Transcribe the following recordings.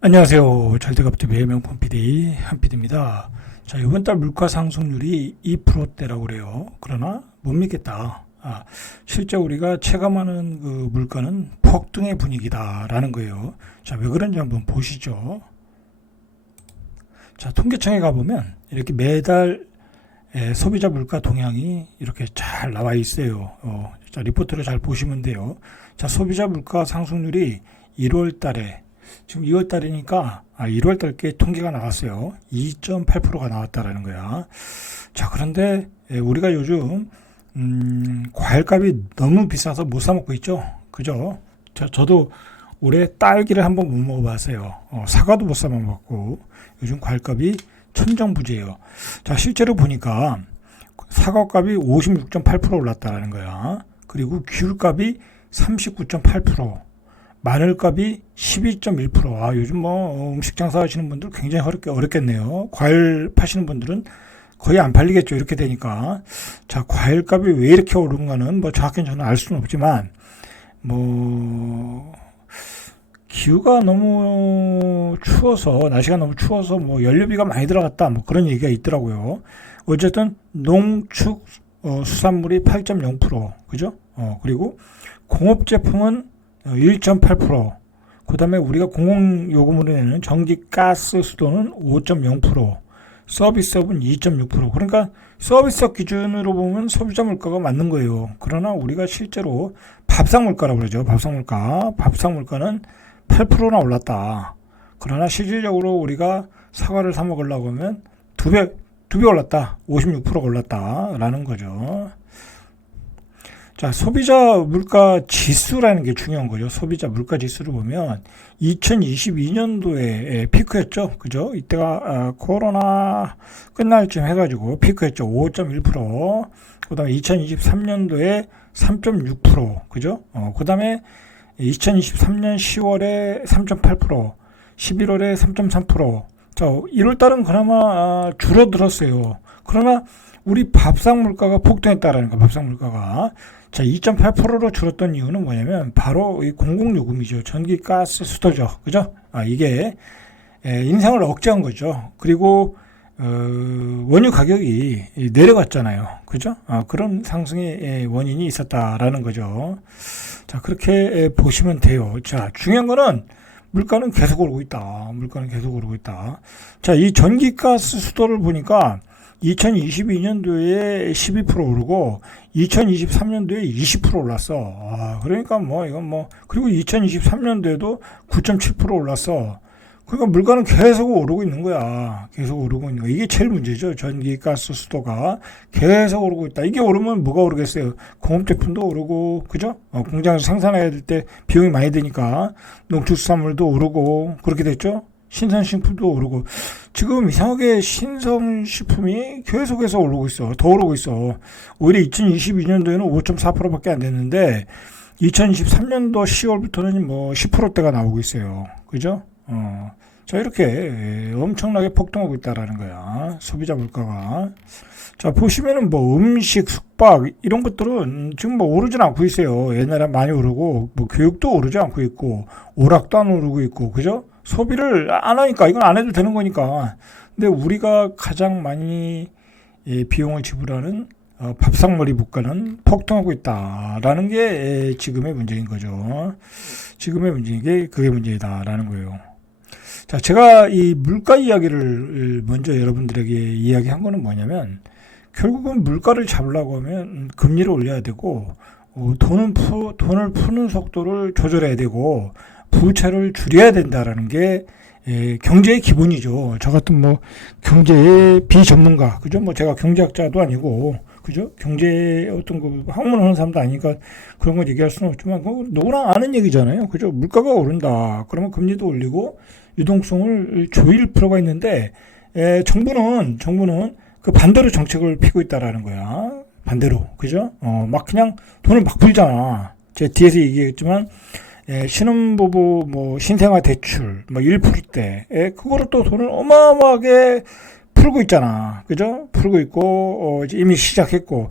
안녕하세요. 잘돼갑TV의 명품 PD 한PD입니다. 자, 이번 달 물가 상승률이 2%대라고 그래요. 그러나 못 믿겠다. 실제 우리가 체감하는 그 물가는 폭등의 분위기다라는 거예요. 자, 왜 그런지 한번 보시죠. 자, 통계청에 가보면 이렇게 매달 소비자 물가 동향이 이렇게 잘 나와 있어요. 자, 리포트를 잘 보시면 돼요. 자, 소비자 물가 상승률이 1월 달에 지금 2월 달이니까 1월 달께 통계가 나왔어요. 2.8%가 나왔다라는 거야. 자, 그런데 우리가 요즘 과일값이 너무 비싸서 못 사 먹고 있죠. 그죠? 저도 올해 딸기를 한번 못 먹어봤어요. 사과도 못 사 먹었고 요즘 과일값이 천정부지예요. 자, 실제로 보니까 사과값이 56.8% 올랐다라는 거야. 그리고 귤값이 39.8%, 마늘값이 12.1%. 요즘 뭐 음식 장사 하시는 분들 굉장히 어렵겠네요. 과일 파시는 분들은 거의 안 팔리겠죠. 이렇게 되니까. 자, 과일값이 왜 이렇게 오른가는 뭐 정확히 저는 알 수는 없지만, 뭐 기후가 너무 추워서, 날씨가 너무 추워서 뭐 연료비가 많이 들어갔다, 뭐 그런 얘기가 있더라고요. 어쨌든 농축 수산물이 8.0%, 그죠? 그리고 공업 제품은 1.8%, 그 다음에 우리가 공공요금으로 내는 전기, 가스, 수도는 5.0%, 서비스업은 2.6%. 그러니까 서비스업 기준으로 보면 소비자 물가가 맞는 거예요. 그러나 우리가 실제로 밥상 물가라고 그러죠. 밥상 물가. 밥상 물가는 8%나 올랐다. 그러나 실질적으로 우리가 사과를 사 먹으려고 하면 두 배 올랐다. 56%가 올랐다라는 거죠. 자, 소비자 물가 지수라는 게 중요한 거죠. 소비자 물가 지수를 보면 2022년도에 피크였죠. 그죠? 이때가 코로나 끝날 쯤 해가지고 피크였죠. 5.1%. 그 다음에 2023년도에 3.6%. 그죠? 그 다음에 2023년 10월에 3.8%, 11월에 3.3%. 자, 1월달은 그나마 줄어들었어요. 그러나 우리 밥상 물가가 폭등했다라는 거, 밥상 물가가. 자, 2.8%로 줄었던 이유는 뭐냐면 바로 이 공공요금이죠. 전기, 가스, 수도죠. 그죠? 이게 인상을 억제한 거죠. 그리고 원유 가격이 내려갔잖아요. 그죠? 그런 상승의 원인이 있었다라는 거죠. 자, 그렇게 보시면 돼요. 자, 중요한 거는 물가는 계속 오르고 있다. 물가는 계속 오르고 있다. 자, 이 전기, 가스, 수도를 보니까 2022년도에 12% 오르고 2023년도에 20% 올랐어. 그러니까 뭐 이건 뭐, 그리고 2023년도에도 9.7% 올랐어. 그러니까 물가는 계속 오르고 있는 거야. 계속 오르고 있는 거. 이게 제일 문제죠. 전기, 가스, 수도가 계속 오르고 있다. 이게 오르면 뭐가 오르겠어요? 공업 제품도 오르고, 그죠? 공장에서 생산해야 될 때 비용이 많이 드니까 농축수산물도 오르고 그렇게 됐죠. 신선식품도 오르고. 지금 이상하게 신선식품이 계속해서 오르고 있어. 더 오르고 있어. 오히려 2022년도에는 5.4%밖에 안 됐는데 2023년도 10월부터는 뭐 10%대가 나오고 있어요. 그죠? 자, 이렇게 엄청나게 폭등하고 있다라는 거야. 소비자 물가가. 자, 보시면은 뭐 음식, 숙박 이런 것들은 지금 뭐 오르진 않고 있어요. 옛날에 많이 오르고 뭐 교육도 오르지 않고 있고 오락도 안 오르고 있고, 그죠? 소비를 안 하니까 이건 안 해도 되는 거니까. 근데 우리가 가장 많이 비용을 지불하는 밥상머리 물가는 폭등하고 있다라는 게 지금의 문제인 거죠. 지금의 문제인 게 그게 문제다라는 거예요. 자, 제가 이 물가 이야기를 먼저 여러분들에게 이야기한 거는 뭐냐면, 결국은 물가를 잡으려고 하면 금리를 올려야 되고, 돈을 푸는 속도를 조절해야 되고, 부채를 줄여야 된다라는 게 경제의 기본이죠. 저 같은 뭐 경제의 비전문가, 그죠? 뭐 제가 경제학자도 아니고, 그죠? 경제 어떤 그 학문을 하는 사람도 아니니까 그런 걸 얘기할 수는 없지만, 누구나 아는 얘기잖아요. 그죠? 물가가 오른다. 그러면 금리도 올리고 유동성을 조일 필요가 있는데, 정부는 그 반대로 정책을 피고 있다라는 거야. 반대로. 그죠? 막 그냥 돈을 막 풀잖아. 제가 뒤에서 얘기했지만, 신혼부부 뭐 신생아 대출 뭐 1%대 그거를 또 돈을 어마어마하게 풀고 있잖아. 그죠? 풀고 있고 이제 이미 시작했고,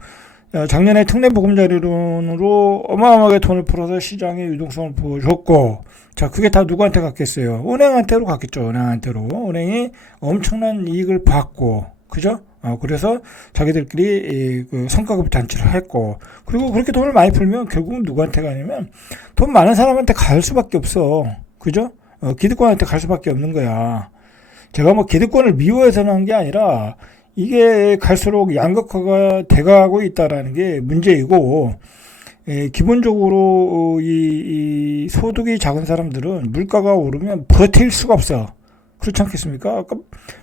작년에 특례보금자리론으로 어마어마하게 돈을 풀어서 시장의 유동성을 보여줬고, 자, 그게 다 누구한테 갔겠어요? 은행한테로 갔겠죠. 은행한테로. 은행이 엄청난 이익을 받고, 그죠? 그래서 자기들끼리 그 성과급 잔치를 했고, 그리고 그렇게 돈을 많이 풀면 결국은 누구한테 가냐면 돈 많은 사람한테 갈 수밖에 없어. 그죠? 기득권한테 갈 수밖에 없는 거야. 제가 뭐 기득권을 미워해서는 한 게 아니라 이게 갈수록 양극화가 돼가고 있다라는 게 문제이고, 기본적으로 이 소득이 작은 사람들은 물가가 오르면 버틸 수가 없어. 그렇지 않겠습니까? 아까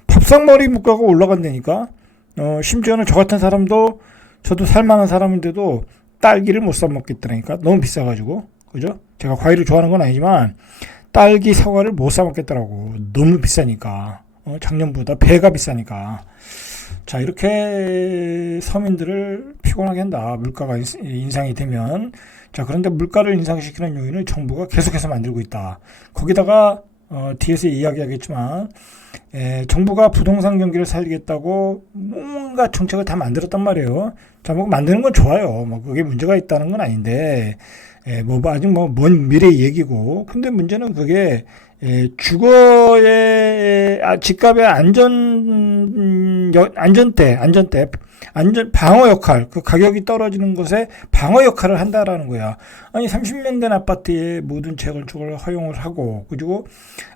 밥상머리 물가가 올라간다니까. 심지어는 저 같은 사람도, 저도 살만한 사람인데도 딸기를 못 사 먹겠더라니까. 너무 비싸가지고. 그죠? 제가 과일을 좋아하는 건 아니지만 딸기, 사과를 못 사 먹겠더라고. 너무 비싸니까. 작년보다 배가 비싸니까. 자, 이렇게 서민들을 피곤하게 한다. 물가가 인상이 되면. 자, 그런데 물가를 인상시키는 요인을 정부가 계속해서 만들고 있다. 거기다가 뒤에서 이야기하겠지만 정부가 부동산 경기를 살리겠다고 뭔가 정책을 다 만들었단 말이에요. 자, 뭐 만드는 건 좋아요. 뭐 그게 문제가 있다는 건 아닌데 뭐 아직 뭐 먼 미래 얘기고. 근데 문제는 그게 주거의 집값의 방어 역할, 그 가격이 떨어지는 것에 방어 역할을 한다라는 거야. 아니, 30년 된 아파트에 모든 재건축을 허용을 하고, 그리고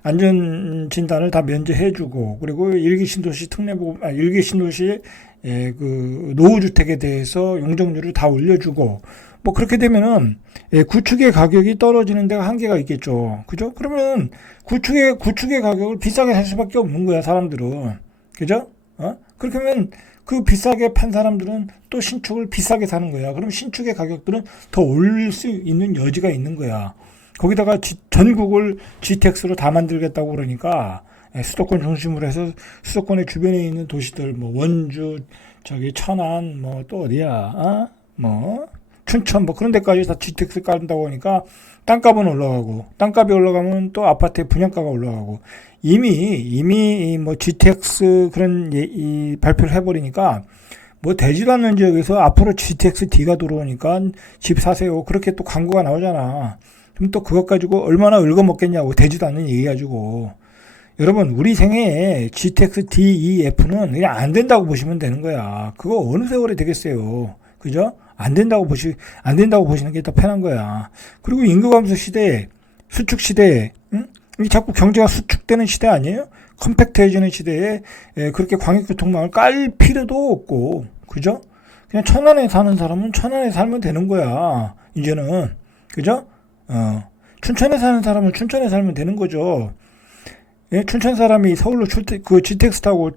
안전 진단을 다 면제해주고, 그리고 일기 신도시 일기 신도시 그 노후주택에 대해서 용적률을 다 올려주고, 뭐 그렇게 되면은 구축의 가격이 떨어지는 데가 한계가 있겠죠. 그죠? 그러면 구축의 가격을 비싸게 살 수밖에 없는 거야, 사람들은. 그죠? 그렇게 하면 그 비싸게 판 사람들은 또 신축을 비싸게 사는 거야. 그럼 신축의 가격들은 더 올릴 수 있는 여지가 있는 거야. 거기다가 전국을 GTX로 다 만들겠다고 그러니까 수도권 중심으로 해서 수도권의 주변에 있는 도시들, 뭐 원주, 저기 천안, 뭐 또 어디야, 뭐 춘천, 뭐 그런 데까지 다 GTX 깔린다고 하니까 땅값은 올라가고, 땅값이 올라가면 또 아파트의 분양가가 올라가고, 이미 뭐 GTX 그런 이 발표를 해버리니까 뭐 되지도 않는 지역에서 앞으로 GTX-D가 들어오니까 집 사세요. 그렇게 또 광고가 나오잖아. 그럼 또 그것 가지고 얼마나 얽어먹겠냐고, 되지도 않는 얘기 가지고. 여러분, 우리 생애에 GTX-DEF는 그냥 안 된다고 보시면 되는 거야. 그거 어느 세월에 되겠어요. 그죠? 안 된다고 보시는 게 더 편한 거야. 그리고 인구 감소 시대에, 수축 시대에, 응? 자꾸 경제가 수축되는 시대 아니에요? 컴팩트해지는 시대에 그렇게 광역교통망을 깔 필요도 없고, 그죠? 그냥 천안에 사는 사람은 천안에 살면 되는 거야. 이제는, 그죠? 춘천에 사는 사람은 춘천에 살면 되는 거죠. 춘천 사람이 서울로 GTX 타고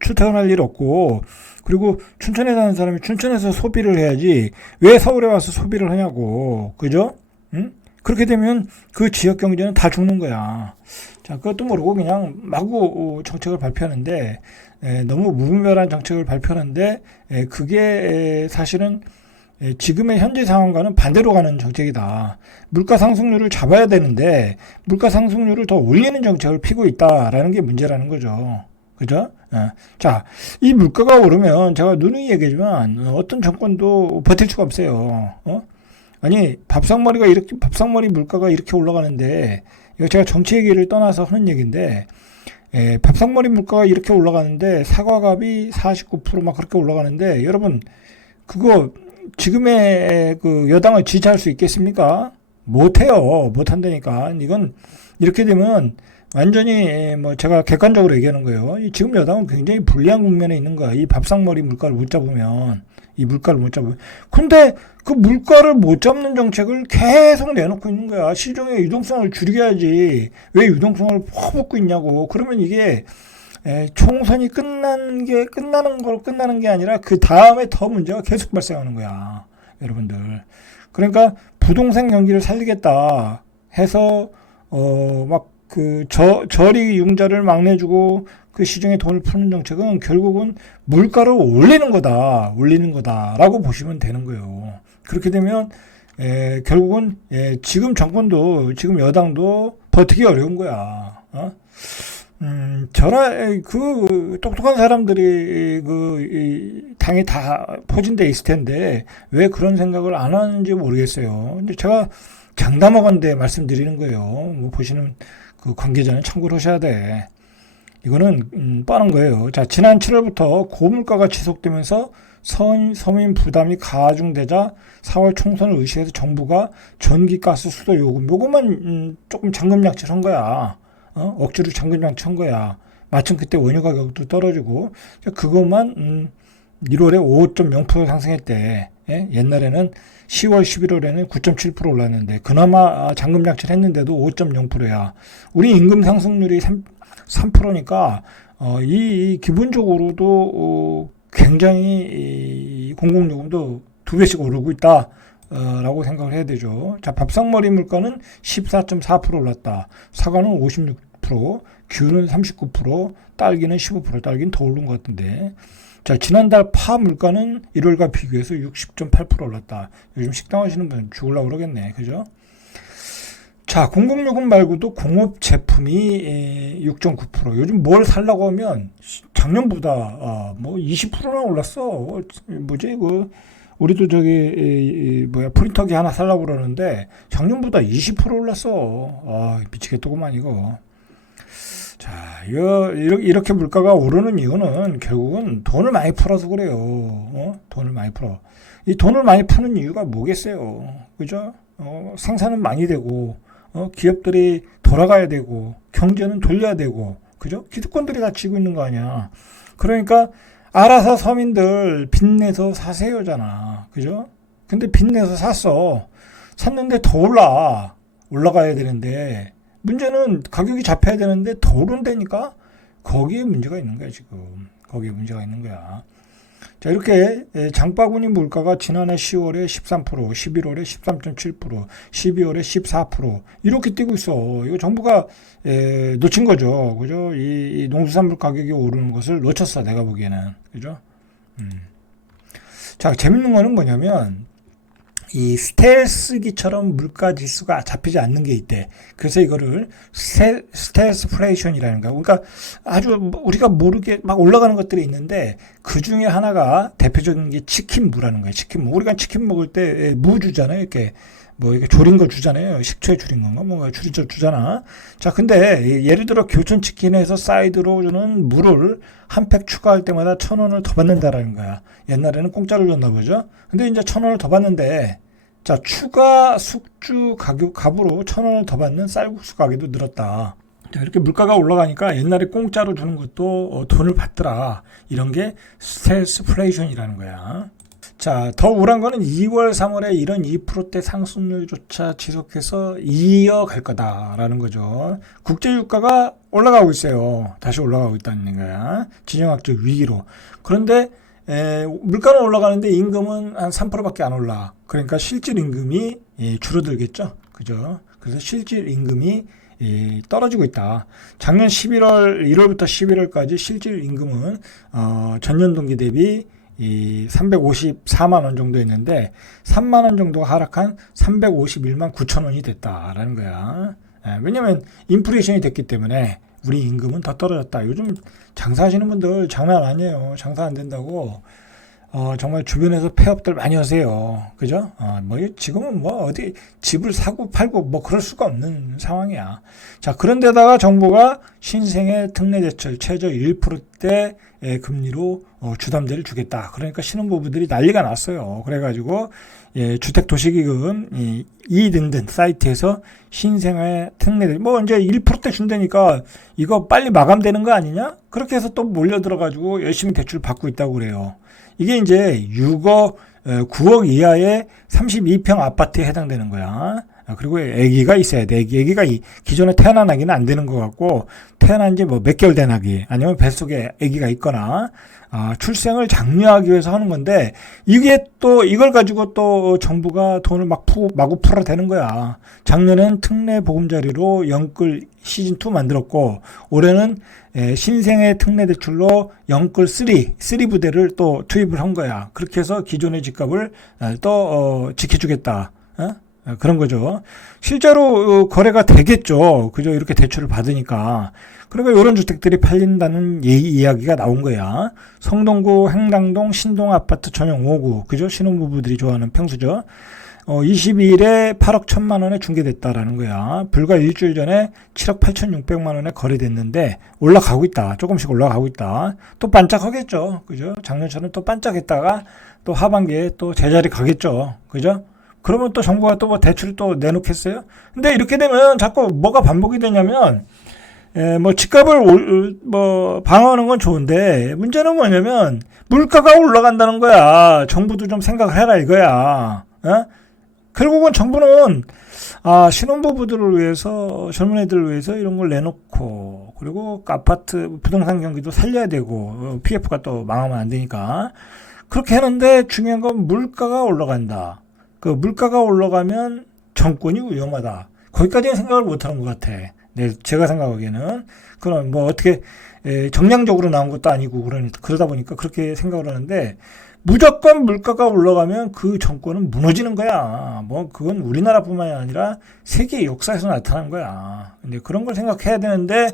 출퇴근할 일 없고, 그리고 춘천에 사는 사람이 춘천에서 소비를 해야지 왜 서울에 와서 소비를 하냐고. 그죠? 응? 그렇게 되면 그 지역 경제는 다 죽는 거야. 자, 그것도 모르고 그냥 마구 정책을 발표하는데, 너무 무분별한 정책을 발표하는데, 그게 사실은 지금의 현재 상황과는 반대로 가는 정책이다. 물가 상승률을 잡아야 되는데 물가 상승률을 더 올리는 정책을 피고 있다라는 게 문제라는 거죠. 그죠? 자, 이 물가가 오르면 제가 누누이 얘기하지만 어떤 정권도 버틸 수가 없어요. 아니, 밥상머리 물가가 이렇게 올라가는데, 이거 제가 정치 얘기를 떠나서 하는 얘기인데, 밥상머리 물가가 이렇게 올라가는데 사과값이 49%막 그렇게 올라가는데, 여러분, 그거 지금의 그 여당을 지지할 수 있겠습니까? 못해요. 못한다니까. 이건 이렇게 되면 완전히 뭐 제가 객관적으로 얘기하는 거예요. 지금 여당은 굉장히 불리한 국면에 있는 거야. 이 밥상머리 물가를 못 잡으면. 근데 그 물가를 못 잡는 정책을 계속 내놓고 있는 거야. 시중의 유동성을 줄여야지. 왜 유동성을 퍼붓고 있냐고. 그러면 이게 총선이 끝나는 게 아니라 그 다음에 더 문제가 계속 발생하는 거야. 여러분들. 그러니까 부동산 경기를 살리겠다 해서 저리 융자를 막 내주고 그 시중에 돈을 푸는 정책은 결국은 물가를 올리는 거다라고 보시면 되는 거예요. 그렇게 되면 결국은 지금 정권도, 지금 여당도 버티기 어려운 거야. 그 똑똑한 사람들이 이 당에 다 포진돼 있을 텐데 왜 그런 생각을 안 하는지 모르겠어요. 근데 제가 장담하건대 말씀드리는 거예요. 뭐 보시는 그 관계자는 참고를 하셔야 돼. 이거는 뻔한 거예요. 자, 지난 7월부터 고물가가 지속되면서 서민 부담이 가중되자 4월 총선을 의식해서 정부가 전기, 가스, 수도 요금만 조금 잠금 장치를 한 거야. 억지로 잠금 장치 한 거야. 마침 그때 원유 가격도 떨어지고 그것만 1월에 5.0% 상승했대. 예? 옛날에는 10월, 11월에는 9.7% 올랐는데 그나마 잠금 장치를 했는데도 5.0%야. 우리 임금 상승률이 3%니까 이 기본적으로도 굉장히 공공요금도 2배씩 오르고 있다. 라고 생각을 해야 되죠. 자, 밥상머리 물가는 14.4% 올랐다. 사과는 56%, 귤은 39%, 딸기는 15%, 딸기는 더 오른 것 같은데. 자, 지난달 파 물가는 1월과 비교해서 60.8% 올랐다. 요즘 식당 하시는 분 죽으려고 그러겠네. 그죠? 자, 공공요금 말고도 공업 제품이 6.9%. 요즘 뭘 살라고 하면 작년보다 뭐 20%나 올랐어. 뭐지? 우리도 저기 프린터기 하나 살라고 그러는데 작년보다 20% 올랐어. 미치겠더구만 이거. 자, 이렇게 물가가 오르는 이유는 결국은 돈을 많이 풀어서 그래요. 돈을 많이 풀어. 이 돈을 많이 푸는 이유가 뭐겠어요? 그죠? 생산은 많이 되고, 기업들이 돌아가야 되고, 경제는 돌려야 되고, 그죠? 기득권들이 다 지고 있는 거 아니야. 그러니까, 알아서 서민들 빚내서 사세요잖아. 그죠? 근데 빚내서 샀는데 더 올라가야 되는데, 문제는 가격이 잡혀야 되는데 더 오른다니까 거기에 문제가 있는 거야 지금. 거기에 문제가 있는 거야. 자, 이렇게 장바구니 물가가 지난해 10월에 13%, 11월에 13.7%, 12월에 14% 이렇게 뛰고 있어. 이거 정부가 놓친 거죠. 그죠? 이 농수산물 가격이 오르는 것을 놓쳤어. 내가 보기에는. 그죠? 자, 재밌는 거는 뭐냐면 이 스텔스기처럼 물가 지수가 잡히지 않는 게 있대. 그래서 이거를 스텔스플레이션이라는 거야. 그러니까 아주 우리가 모르게 막 올라가는 것들이 있는데 그 중에 하나가 대표적인 게 치킨무라는 거예요. 치킨무. 우리가 치킨 먹을 때 무 주잖아요. 이렇게 뭐 이렇게 졸인 거 주잖아요. 식초에 졸인 건가 뭔가 줄여서 주잖아. 자, 근데 예를 들어 교촌치킨에서 사이드로 주는 무를 한 팩 추가할 때마다 1,000원을 더 받는다라는 거야. 옛날에는 공짜로 줬나 보죠. 근데 이제 1,000원을 더 받는데, 자, 추가 숙주 값으로 1,000원을 더 받는 쌀국수 가게도 늘었다. 자, 이렇게 물가가 올라가니까 옛날에 공짜로 주는 것도 돈을 받더라. 이런 게 스텔스플레이션이라는 거야. 자, 더 우울한 거는 2월, 3월에 이런 2%대 상승률조차 지속해서 이어갈 거다라는 거죠. 국제유가가 올라가고 있어요. 다시 올라가고 있다는 거야. 진영학적 위기로. 그런데 물가는 올라가는데 임금은 한 3%밖에 안 올라. 그러니까 실질 임금이 줄어들겠죠. 그죠? 그래서 실질 임금이 떨어지고 있다. 작년 1월부터 11월까지 실질 임금은 전년 동기 대비 354만 원 정도 했는데 3만 원 정도가 하락한 351만 9천 원이 됐다라는 거야. 왜냐면 인플레이션이 됐기 때문에 우리 임금은 더 떨어졌다. 요즘 장사하시는 분들 장난 아니에요. 장사 안 된다고 정말 주변에서 폐업들 많이 하세요. 그죠? 뭐 지금은 뭐 어디 집을 사고 팔고 뭐 그럴 수가 없는 상황이야. 자, 그런데다가 정부가 신생애 특례대출 최저 1%대 금리로 주담대를 주겠다. 그러니까 신혼부부들이 난리가 났어요. 그래가지고 주택도시기금 이든든 사이트에서 신생애 특례대출 뭐 이제 1%대 준다니까 이거 빨리 마감되는 거 아니냐? 그렇게 해서 또 몰려들어가지고 열심히 대출 받고 있다고 그래요. 이게 이제 9억 이하의 32평 아파트에 해당되는 거야. 그리고 아기가 있어야 돼. 아기가 기존에 태어난 아기는 안 되는 것 같고, 태어난 지 뭐 몇 개월 된 아기, 아니면 뱃속에 아기가 있거나, 출생을 장려하기 위해서 하는 건데, 이게 또, 이걸 가지고 또 정부가 돈을 마구 풀어대는 거야. 작년엔 특례 보금자리로 영끌 시즌2 만들었고, 올해는 신생애 특례 대출로 영끌 3 부대를 또 투입을 한 거야. 그렇게 해서 기존의 집값을 또 지켜주겠다. 그런 거죠. 실제로 거래가 되겠죠. 그죠? 이렇게 대출을 받으니까. 그러니까 이런 주택들이 팔린다는 이야기가 나온 거야. 성동구, 행당동, 신동 아파트 전용 5구. 그죠? 신혼부부들이 좋아하는 평수죠. 22일에 8억 1천만 원에 중개됐다라는 거야. 불과 일주일 전에 7억 8,600만 원에 거래됐는데 올라가고 있다. 조금씩 올라가고 있다. 또 반짝하겠죠. 그죠? 작년처럼 또 반짝했다가 또 하반기에 또 제자리 가겠죠. 그죠? 그러면 또 정부가 또 뭐 대출을 또 내놓겠어요? 근데 이렇게 되면 자꾸 뭐가 반복이 되냐면, 뭐 집값을 방어하는 건 좋은데 문제는 뭐냐면 물가가 올라간다는 거야. 정부도 좀 생각을 해라 이거야. 결국은 정부는 신혼부부들을 위해서, 젊은 애들을 위해서 이런 걸 내놓고, 그리고 아파트 부동산 경기도 살려야 되고, PF가 또 망하면 안 되니까 그렇게 하는데, 중요한 건 물가가 올라간다. 그 물가가 올라가면 정권이 위험하다. 거기까지는 생각을 못 하는 것 같아. 네, 제가 생각하기에는. 그럼 뭐 어떻게 정량적으로 나온 것도 아니고 그러다 보니까 그렇게 생각을 하는데, 무조건 물가가 올라가면 그 정권은 무너지는 거야. 뭐 그건 우리나라뿐만이 아니라 세계 역사에서 나타난 거야. 근데 그런 걸 생각해야 되는데,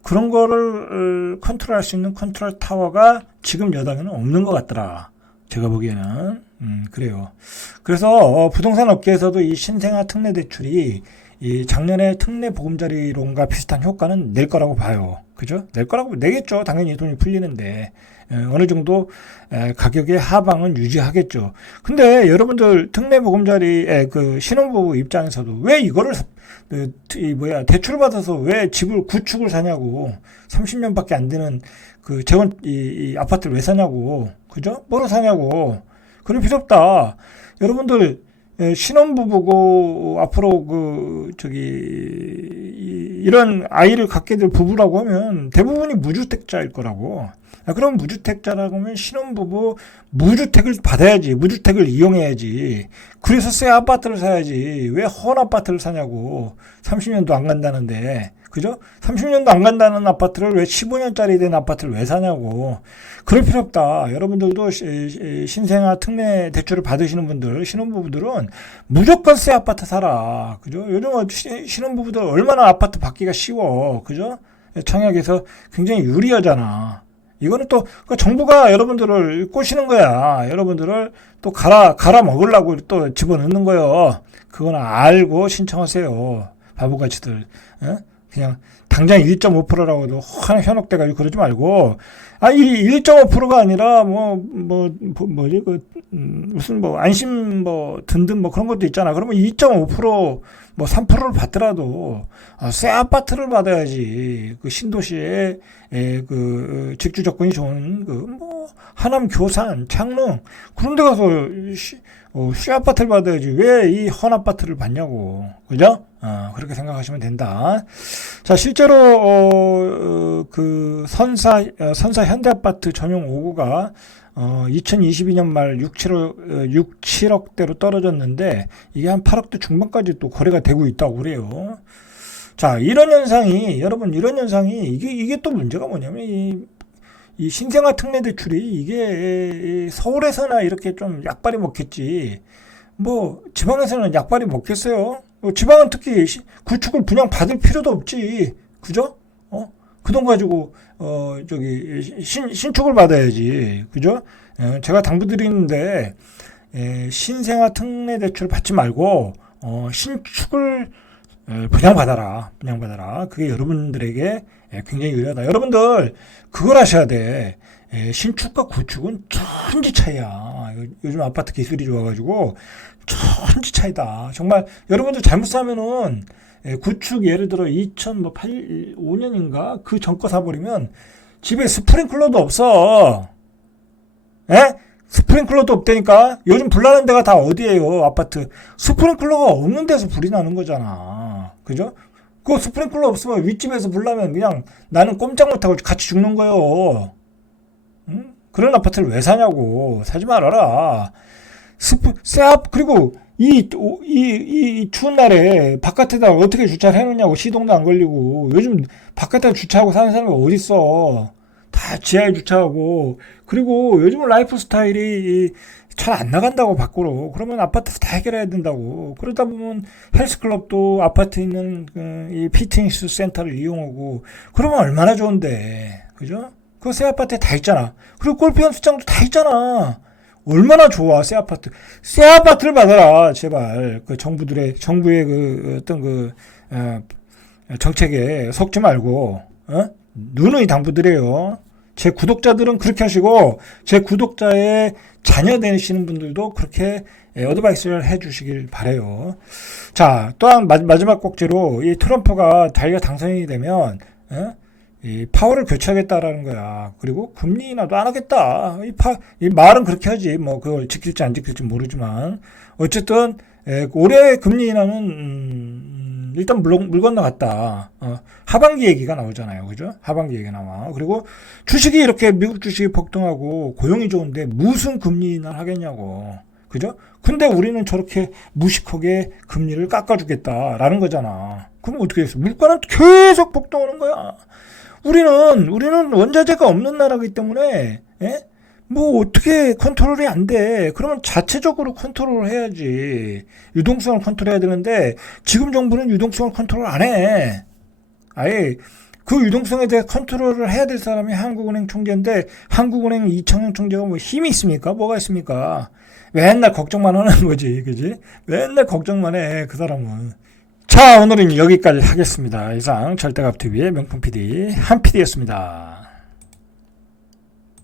그런 거를 컨트롤할 수 있는 컨트롤 타워가 지금 여당에는 없는 것 같더라. 제가 보기에는. 그래요. 그래서 부동산 업계에서도 이 신생아 특례 대출이 이 작년에 특례 보금자리론과 비슷한 효과는 낼 거라고 봐요. 그죠? 낼 거라고 내겠죠. 당연히 돈이 풀리는데 어느 정도 가격의 하방은 유지하겠죠. 근데 여러분들 특례 보금자리의 그 신혼부부 입장에서도 왜 이거를 대출을 받아서 왜 집을 구축을 사냐고. 30년밖에 안 되는 그 재원 이 아파트를 왜 사냐고. 그죠? 뭐로 사냐고. 그럴 필요 없다. 여러분들 신혼부부고 앞으로 이런 아이를 갖게 될 부부라고 하면 대부분이 무주택자일 거라고. 그럼 무주택자라고 하면 신혼부부 무주택을 받아야지. 무주택을 이용해야지. 그래서 새 아파트를 사야지. 왜 헌 아파트를 사냐고. 30년도 안 간다는데. 그죠? 30년도 안 간다는 아파트를 왜 15년짜리 된 아파트를 왜 사냐고. 그럴 필요 없다. 여러분들도 신생아 특례 대출을 받으시는 분들, 신혼부부들은 무조건 새 아파트 사라. 그죠? 요즘 신혼부부들 얼마나 아파트 받기가 쉬워. 그죠? 청약에서 굉장히 유리하잖아. 이거는 또 정부가 여러분들을 꼬시는 거야. 여러분들을 또 갈아 먹으려고 또 집어넣는 거예요. 그건 알고 신청하세요. 바보같이들. 그냥 당장 1.5%라고 해도 현혹돼가지고 그러지 말고, 이 1.5%가 아니라 무슨 안심 든든 그런 것도 있잖아. 그러면 2.5% 3%를 받더라도 새 아파트를 받아야지. 그 신도시에 그 직주 조건이 좋은 하남, 교산, 창릉 그런 데 가서 시 아파트를 받아야지. 왜 이 헌 아파트를 받냐고. 그죠? 그렇게 생각하시면 된다. 자, 실제로 그 선사 현대아파트 전용 5구가 2022년 말 6, 7억대로 떨어졌는데 이게 한 8억대 중반까지 또 거래가 되고 있다고 그래요. 자, 이런 현상이 이게 또 문제가 뭐냐면 이 신생아 특례 대출이 이게 서울에서나 이렇게 좀 약발이 먹겠지. 지방에서는 약발이 먹겠어요. 지방은 특히 구축을 분양 받을 필요도 없지. 그죠? 그 돈 가지고 신축을 받아야지. 그죠? 제가 당부드리는데 신생아 특례 대출 받지 말고 신축을 분양받아라. 그게 여러분들에게 굉장히 유리하다. 여러분들 그걸 하셔야 돼. 신축과 구축은 천지 차이야. 요즘 아파트 기술이 좋아가지고 천지 차이다. 정말 여러분들 잘못 사면은 구축 예를 들어 2005년인가 그 전 거 사버리면 집에 스프링클러도 없어. 스프링클러도 없다니까. 요즘 불 나는 데가 다 어디예요? 아파트 스프링클러가 없는 데서 불이 나는 거잖아. 그죠? 그 스프링클러 없으면 윗집에서 불 나면 그냥 나는 꼼짝 못하고 같이 죽는 거예요. 응? 그런 아파트를 왜 사냐고. 사지 말아라. 그리고 이 추운 날에 바깥에다 어떻게 주차를 해놓냐고. 시동도 안 걸리고. 요즘 바깥에다 주차하고 사는 사람이 어딨어. 다 지하에 주차하고. 그리고 요즘은 라이프 스타일이 잘 안 나간다고 밖으로. 그러면 아파트에서 다 해결해야 된다고. 그러다 보면 헬스클럽도 아파트에 있는 이 피트니스 센터를 이용하고. 그러면 얼마나 좋은데. 그죠? 그 새 아파트에 다 있잖아. 그리고 골프 연습장도 다 있잖아. 얼마나 좋아, 새 아파트. 새 아파트를 받아라, 제발. 그 정부의 그 어떤 정책에 속지 말고, 누누이 당부드려요. 제 구독자들은 그렇게 하시고, 제 구독자의 자녀 되시는 분들도 그렇게 어드바이스를 해 주시길 바래요. 자, 또한 마지막 꼭지로 이 트럼프가 자기가 당선이 되면, 이 파워를 교체하겠다라는 거야. 그리고 금리 인하도 안 하겠다. 이 말은 그렇게 하지. 뭐 그걸 지킬지 안 지킬지 모르지만 어쨌든 올해 금리 인하는 일단 물 건너갔다. 하반기 얘기가 나오잖아요, 그죠? 하반기 얘기가 나와. 그리고 주식이 이렇게 미국 주식이 폭등하고 고용이 좋은데 무슨 금리 인하를 하겠냐고, 그죠? 근데 우리는 저렇게 무식하게 금리를 깎아주겠다라는 거잖아. 그럼 어떻게 했어? 물가는 계속 폭등하는 거야. 우리는 원자재가 없는 나라이기 때문에, 뭐 어떻게 컨트롤이 안 돼. 그러면 자체적으로 컨트롤을 해야지. 유동성을 컨트롤해야 되는데 지금 정부는 유동성을 컨트롤 안 해. 아예 그 유동성에 대해 컨트롤을 해야 될 사람이 한국은행 총재인데 한국은행 이창용 총재가 뭐 힘이 있습니까? 뭐가 있습니까? 맨날 걱정만 하는 거지, 그지? 맨날 걱정만 해, 그 사람은. 자, 오늘은 여기까지 하겠습니다. 이상 절대값TV의 명품 PD 한 PD였습니다.